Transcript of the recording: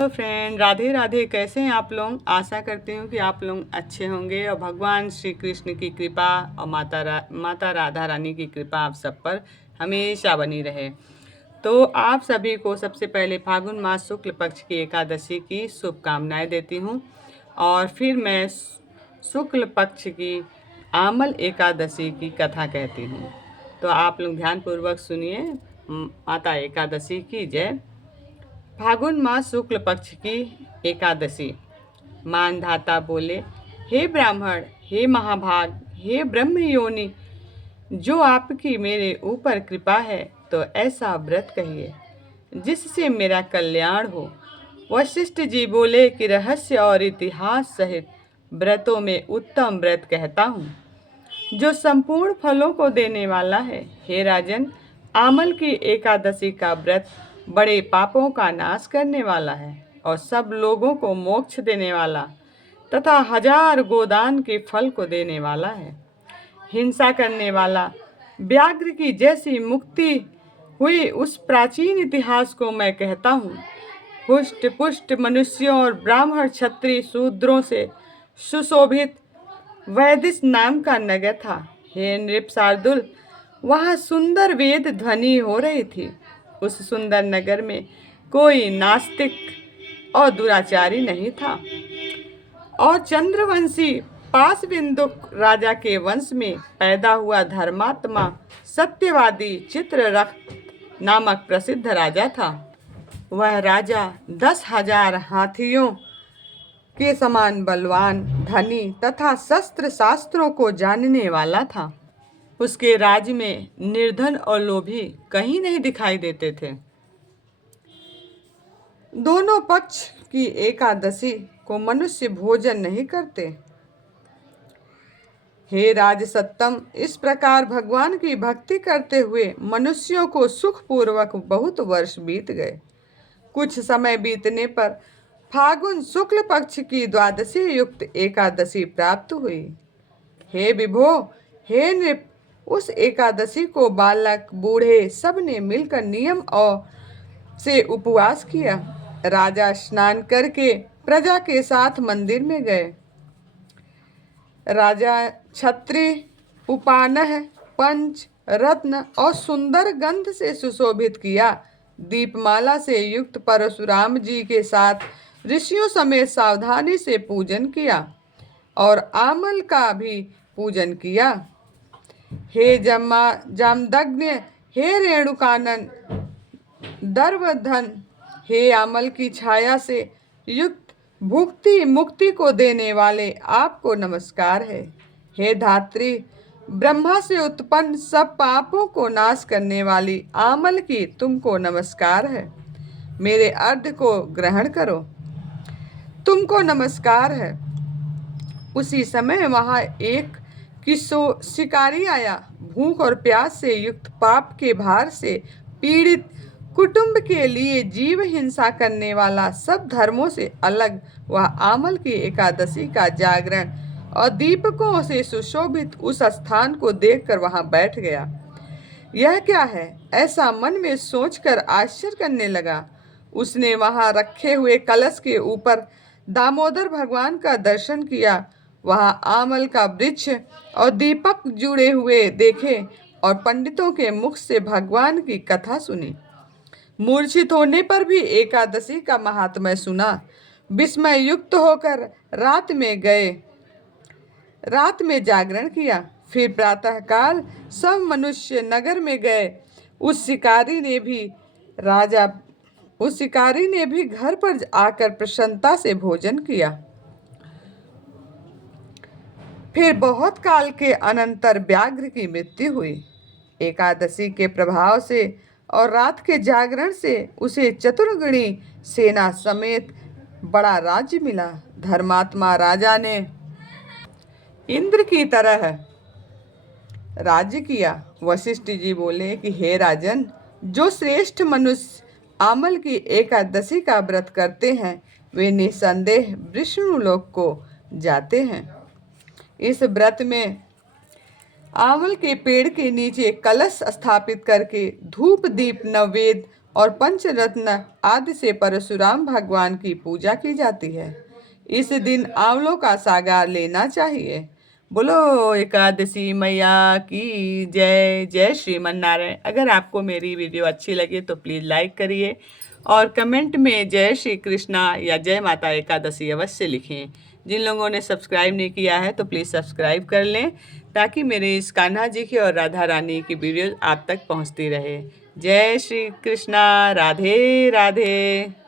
तो फ्रेंड, राधे राधे। कैसे हैं आप लोग? आशा करती हूँ कि आप लोग अच्छे होंगे और भगवान श्री कृष्ण की कृपा और माता राधा रानी की कृपा आप सब पर हमेशा बनी रहे। तो आप सभी को सबसे पहले फागुन मास शुक्ल पक्ष की एकादशी की शुभकामनाएं देती हूँ। और फिर मैं शुक्ल पक्ष की आमल एकादशी की कथा कहती हूँ। तो आप लोग ध्यानपूर्वक सुनिए। माता एकादशी की जय। फागुन मास शुक्ल पक्ष की एकादशी। मानधाता बोले, हे ब्राह्मण, हे महाभाग, हे ब्रह्म योनि, जो आपकी मेरे ऊपर कृपा है तो ऐसा व्रत कहिए जिससे मेरा कल्याण हो। वशिष्ठ जी बोले कि रहस्य और इतिहास सहित व्रतों में उत्तम व्रत कहता हूँ जो संपूर्ण फलों को देने वाला है। हे राजन, आमल की एकादशी का व्रत बड़े पापों का नाश करने वाला है और सब लोगों को मोक्ष देने वाला तथा 1000 गोदान के फल को देने वाला है। हिंसा करने वाला व्याघ्र की जैसी मुक्ति हुई उस प्राचीन इतिहास को मैं कहता हूँ। हुष्ट पुष्ट मनुष्यों और ब्राह्मण क्षत्रिय शूद्रों से सुशोभित वैदिश नाम का नगर था। हे नृप शार्दुल, वहाँ सुंदर वेद ध्वनि हो रही थी। उस सुंदर नगर में कोई नास्तिक और दुराचारी नहीं था। और चंद्रवंशी पाशविंदुक राजा के वंश में पैदा हुआ धर्मात्मा सत्यवादी चित्ररथ नामक प्रसिद्ध राजा था। वह राजा 10,000 हाथियों के समान बलवान, धनी तथा शस्त्र शास्त्रों को जानने वाला था। उसके राज्य में निर्धन और लोभी कहीं नहीं दिखाई देते थे। दोनों पक्ष की एकादशी को मनुष्य भोजन नहीं करते। हे राजसत्तम, इस प्रकार भगवान की भक्ति करते हुए मनुष्यों को सुखपूर्वक बहुत वर्ष बीत गए। कुछ समय बीतने पर फागुन शुक्ल पक्ष की द्वादशी युक्त एकादशी प्राप्त हुई। हे विभो, हे नृप, उस एकादशी को बालक बूढ़े सब ने मिलकर नियम और से उपवास किया। राजा स्नान करके प्रजा के साथ मंदिर में गए। राजा छत्री उपानह पंच रत्न और सुंदर गंध से सुशोभित किया। दीपमाला से युक्त परशुराम जी के साथ ऋषियों समेत सावधानी से पूजन किया और आमल का भी पूजन किया। हे जामदग्नि, हे रेणुकानन दर्वधन, हे आमल की छाया से युक्त भुक्ति मुक्ति को देने वाले, आपको नमस्कार है। हे धात्री, ब्रह्मा से उत्पन्न सब पापों को नाश करने वाली आमल की तुमको नमस्कार है। मेरे अर्घ को ग्रहण करो, तुमको नमस्कार है। उसी समय वहां एक शिकारी आया। भूख और प्यास से युक्त पाप के भार से पीड़ित कुटुंब के लिए जीव हिंसा करने वाला, सब धर्मों से अलग वह आमल की एकादशी का जागरण और दीपकों से सुशोभित उस स्थान को देखकर वहां बैठ गया। यह क्या है, ऐसा मन में सोचकर आश्चर्य करने लगा। उसने वहां रखे हुए कलश के ऊपर दामोदर भगवान का दर्शन किया। वहां आमल का वृक्ष और दीपक जुड़े हुए देखे और पंडितों के मुख से भगवान की कथा सुनी। मूर्छित होने पर भी एकादशी का महात्म्य सुना। विस्मय युक्त होकर रात में जागरण किया। फिर प्रातःकाल सब मनुष्य नगर में गए। उस शिकारी ने भी घर पर आकर प्रसन्नता से भोजन किया। फिर बहुत काल के अनंतर व्याघ्र की मृत्यु हुई। एकादशी के प्रभाव से और रात के जागरण से उसे चतुर्गुणी सेना समेत बड़ा राज्य मिला। धर्मात्मा राजा ने इंद्र की तरह राज्य किया। वशिष्ठ जी बोले कि हे राजन, जो श्रेष्ठ मनुष्य आमल की एकादशी का व्रत करते हैं वे निसंदेह विष्णु लोक को जाते हैं। इस व्रत में आंवल के पेड़ के नीचे कलश स्थापित करके धूप दीप नवेद और पंचरत्न आदि से परशुराम भगवान की पूजा की जाती है। इस दिन आंवलों का सागर लेना चाहिए। बोलो एकादशी मैया की जय। जय श्रीमन नारायण। अगर आपको मेरी वीडियो अच्छी लगे तो प्लीज़ लाइक करिए और कमेंट में जय श्री कृष्णा या जय माता एकादशी अवश्य लिखें। जिन लोगों ने सब्सक्राइब नहीं किया है तो प्लीज़ सब्सक्राइब कर लें, ताकि मेरे इस कान्हा जी की और राधा रानी की वीडियो आप तक पहुंचती रहे। जय श्री कृष्णा। राधे राधे।